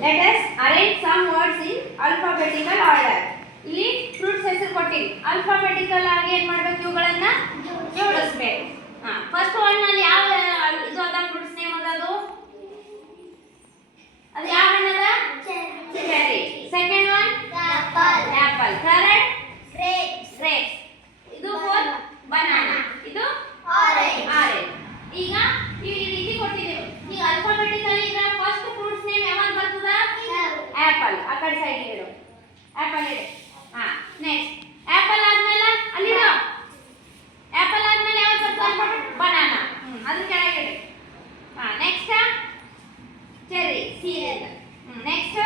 Let us arrange some words in alphabetical order. ಇಲ್ಲಿ fruits ಹೆಸರು ಕೊಟ್ಟಿವಿ. ಆಲ್ಫಾಬೆಟಿಕಲ್ ಆಗಿ ಏನು ಮಾಡಬೇಕು, ಇವುಗಳನ್ನ ಜೋಡಿಸಬೇಕು. ಫಸ್ಟ್ ಒನ್ ನಲ್ಲಿ ಯಾವ ಇದು ಅದ ಫ್ರೂಟ್ಸ್ ನೇಮ್ ಅದದು, ಅದು ಯಾವ ಹಣ್ಣದ, cherry. Second one apple. Third grapes. ಇದು ಫೋರ್ತ್ ಬನಾನಾ. ಇದು ಆರೆಂಜ್. ಈಗ ಈ ರೀತಿ ಕೊಟ್ಟಿದ್ದೇವೆ. ಈಗ ಆಲ್ಫಾಬೆಟಿಕಲಿ ಈಗ ಫಸ್ಟ್ ಫ್ರೂಟ್ಸ್ ನೇಮ್ ಯಾವಾಗ ಬರ್ತದ, ಆಪಲ್. ಆ ಕಡೆ ಸೈಡ್ ಇಡು, ಆಪಲ್ ಇಡು. ನೆಕ್ಸ್ಟ್ ಆಪಲ್ ಆದ್ಮೇಲೆ ಅಲ್ಲಿಡು, ಆಪಲ್ ಆದ್ಮೇಲೆ ಯಾವಾಗ ಬರ್ತದ, ಬನಾನಾ. ಅದ್ರ ಕೆಳಗೆ ಇಡು. ನೆಕ್ಸ್ಟ್ ಚೆರ್ರಿ, ಸಿ ಅಂತ. ನೆಕ್ಸ್ಟ್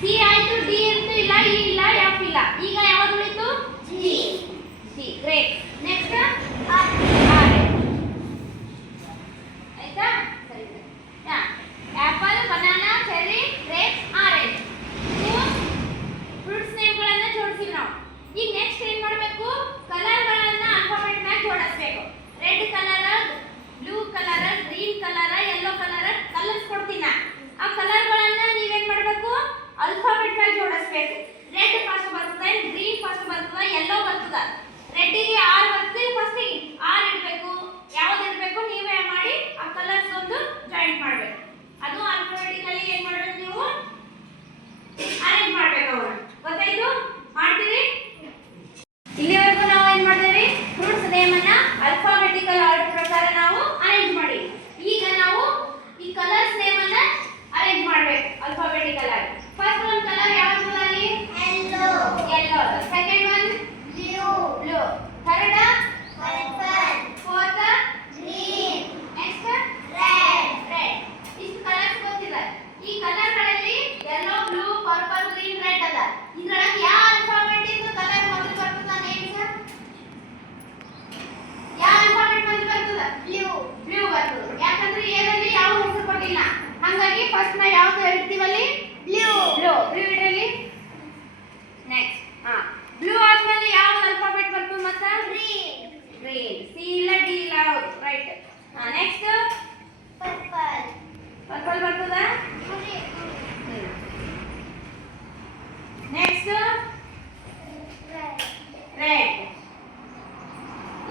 ಸಿ ಆಯ್ತು, ಡಿ ಅಂತೂ ಇಲ್ಲ, ಇ ಇಲ್ಲ, ಎಫ್ ಇಲ್ಲ. ಈಗ ಯಾವುದು ಉಳಿತು, ಸಿ. ಗ್ರೇಟ್. ನೆಕ್ಸ್ಟ್ ಆಯ್ತಾ, ಸರಿ. Apple, banana, cherry, grapes, orange. Fruits ನೇಮ್ಗಳನ್ನ ಜೋಡಿಸಿವಿ ನಾವು. ಈಗ ನೆಕ್ಸ್ಟ್ ಏನ್ ಮಾಡಬೇಕು, ಕಲರ್ಗಳನ್ನ ಆಲ್ಫಾಬೆಟ್ ಮ್ಯಾಗ ಜೋಡಿಸಬೇಕು. Red colour, blue colour, green colour, yellow colour colours ಕೊಡ್ತೀನಿ. ಆ ಕಲರ್ಗಳನ್ನ ನೀವೇನ್ ಮಾಡಬೇಕು, ಆಲ್ಫಾಬೆಟ್ ಮ್ಯಾಗ ಜೋಡಿಸಬೇಕು. ರೆಡ್ ಫಸ್ಟ್ ಬರ್ತದೆ, ಗ್ರೀನ್ ಫಸ್ಟ್ ಬರ್ತದೆ, ಯೆಲ್ಲೋ ಬರ್ತದೆ. ರೆಡ್ಡಿಗೆ ಆರ್ ಬರ್ತದೆ, ಫಸ್ಟ್ ಆರ್ ಇಡಬೇಕು. ಯಾವ್ದು ಇಡಬೇಕು ನೀವೇ ಮಾಡಿ ಆ ಕಲರ್ಸ್ ಒಂದು ಜಾಯಿಂಟ್ ಮಾಡಬೇಕು. ಅದು ಆಲ್ಫಾಬೆಟಿಕಲಿ ಏನ್ ಮಾಡಬೇಕು, ನೀವು ಅರೇಂಜ್ ಮಾಡಬೇಕು. ಅವ್ರು ಗೊತ್ತಾಯ್ತು, ಮಾಡ್ತೀರಿ. ಇಲ್ಲಿವರೆಗೂ ನಾವು ಏನ್ ಮಾಡಿದೇವಿ, ಫ್ರೂಟ್ಸ್ ನೇಮ್ ಅನ್ನ ಆಲ್ಫಾಬೆಟಿಕಲ್ ಆರ್ಡರ್ ಪ್ರಕಾರ ನಾವು ಅರೇಂಜ್ ಮಾಡಿ. ಈಗ ನಾವು ಈ ಕಲರ್ಸ್ ನೇಮ್ ಅನ್ನ ಅರೇಂಜ್ ಮಾಡಬೇಕು ಆಲ್ಫಾಬೆಟಿಕಲ್ ಆಗಿ. ಫಸ್ಟ್ ಒಂದು ಕಲರ್ ಯಾವುದು ಅಲ್ಲಿ, yellow. Second one blue. Third purple. Fourth green. Next red. ಇಷ್ಟು ಕಲರ್ಸ್ ಗೊತ್ತಿದೆ. ಈ ಕಲರ್ಗಳಲ್ಲಿ yellow, blue, purple, green, red ಅದ. ಇದರೊಳಗೆ ಯಾವ ಆಲ್ಫಾಬೆಟ್ ಇಂದ ಕಲರ್ ಮೊದಲು ಬರ್ತದ, ನೇಮ್ಸ್ ಯಾವ ಆಲ್ಫಾಬೆಟ್ ಮೊದಲು ಬರ್ತದ, ಬ್ಲೂ ಬರ್ತದ. ಯಾಕಂದ್ರೆ ಏನಲ್ಲಿ ಯಾವ ಹೆಸರು ಕೊಟ್ಟಿಲ್ಲ, ಹಾಗಾಗಿ ಫಸ್ಟ್ ನಾ ಯಾವುದು ಇಡ್ತೀವಲ್ಲಿ, ಬ್ಲೂ ಇಡ್ರಲ್ಲಿ. ನೆಕ್ಸ್ಟ್ ಬ್ಲೂ ಆದ್ಮೇಲೆ ಯಾವ ಆಲ್ಫಾಬೆಟ್ ಬರ್ತದೆ, ಮತ್ತೆ ಗ್ರೀನ್. ಸಿ ಇಲ್ಲ, ಡಿ ಇಲ್ಲ, ರೈಟ್. ನೆಕ್ಸ್ಟ್ ಪರ್ಪಲ್ ಬರ್ತದ. Next red.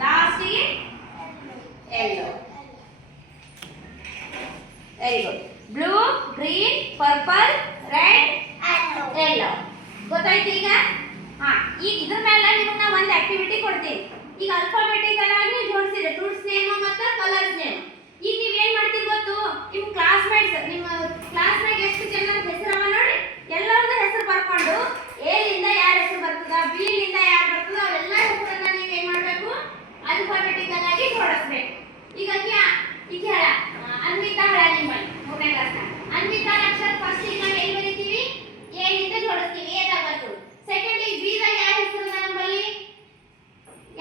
Last yellow. Very good. Blue, green, purple, red, yellow. ಗೊತ್ತಾಯ್ತು ಈಗ. ಈಗ ಇದ್ರ ಮೇಲೆ ನಿಮಗೆ ನಾನು ಒಂದು ಆಕ್ಟಿವಿಟಿ ಕೊಡ್ತೀನಿ. ಈಗ ಆಲ್ಫಾಬೆಟಿಕಲ್ ಆಗಿ ಜೋಡಿಸಿದ್ರೆ ಫ್ರೂಟ್ಸ್ ನೇಮ್ ಮತ್ತು ಕಲರ್ಸ್ ನೇಮ್. ಈಗ ನೀವು ಏನು ಮಾಡ್ತೀರಿ ಗೊತ್ತು, ನಿಮ್ಮ ಕ್ಲಾಸ್ಮೇಟ್ಸ್, ನಿಮ್ಮ ಕ್ಲಾಸ್ನಾಗ ಎಷ್ಟು ಜನ ಹೆಸರವ ನೋಡಿ, ಎಲ್ಲರದ್ದು ಹೆಸರು ಬರ್ಕೊಂಡು ಎ ಲಿಂದ ಯಾರ ಹೆಸರು ಬರ್ತದ, ಬಿ ಲಿಂದ ಯಾರು ಬರ್ತದ, ಅವೆಲ್ಲ ಹೆಸರನ್ನ ನೀವು ಏನು ಮಾಡಬೇಕು, ಆಲ್ಫಾಬೆಟಿಕಲ್ ಆಗಿ ಜೋಡಿಸ್ಬೇಕು. ಈಗ ಈಗ ಹೇಳ ಅನ್ವಿತಾ ಹೇಳ ನಿಮ್ಮಲ್ಲಿ 3ನೇ ಕ್ಲಾಸ್ನಾಗ ಅನ್ವಿತಾ ಅಕ್ಷರ ಫಸ್ಟ್ ಈಗ ಎಲ್ಲಿ ಬರೀತೀವಿ, ಎ ಲಿಂದ ಜೋಡಿಸ್ತೀವಿ, ಎದಾಗ ಬರ್ತದೆ. ಸೆಕೆಂಡ್ ಈಗ ಬಿ ದಾಗ ಯಾರ ಹೆಸರು ನಮ್ಮಲ್ಲಿ,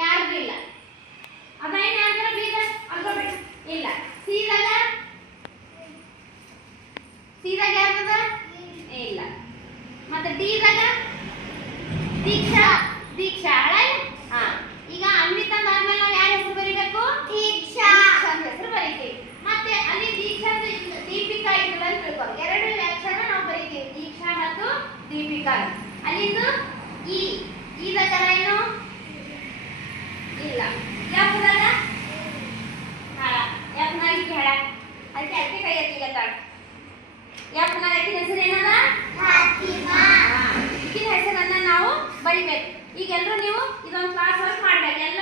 ಯಾರಿಗೂ ಇಲ್ಲ. ಅದೇನು ಅಂದ್ರೆ ಬಿ ದಾಗ ಆಲ್ಫಾಬೆಟ್ ಇಲ್ಲ. ಸಿ ದಾಗ ಯಾರದ ಇಲ್ಲ. ಮತ್ತೆ ಡಿ ದಾಗ ದೀಕ್ಷಾ ಹಳೆ. ಈಗ ಅನ್ವಿತಾ ಆದ್ಮೇಲೆ ನಾವು ಯಾರ ಹೆಸರು ಬರೀಬೇಕು, ದೀಕ್ಷಾ ಅಂತ ಹೆಸರು ಬರೀತೀವಿ. ಮತ್ತೆ ಅಲ್ಲಿ ದೀಕ್ಷಾ ದೀಪಿಕಾ ಇರ್ತದೆ ಅಂತ ತಿಳ್ಕೊ. ಎರಡು ಅಕ್ಷರ ನಾವು ಬರೀತೀವಿ, ದೀಕ್ಷಾ ಮತ್ತು ದೀಪಿಕಾ. ಅಲ್ಲಿಂದ ಈ ದಾಗ ಏನು ಇಲ್ಲ. ಎಫ್ ದಾಗ ಎಫ್ ನಾಗಿ ಹೇಳ ಅದಕ್ಕೆ ಅದಕ್ಕೆ ಕೈ ಎತ್ತಿಗತ್ತಾಳ. ಎಫ್ ನಾಗ ಹೆಸರು ಏನದ, ಈಗಿನ ಹೆಸರನ್ನ ನಾವು ಬರಿಬೇಕು. ಈಗ ಎಲ್ಲರೂ ನೀವು ಇದೊಂದು ಕ್ಲಾಸ್ ವರ್ಕ್ ಮಾಡ್ಬೇಕು. ಎಲ್ಲ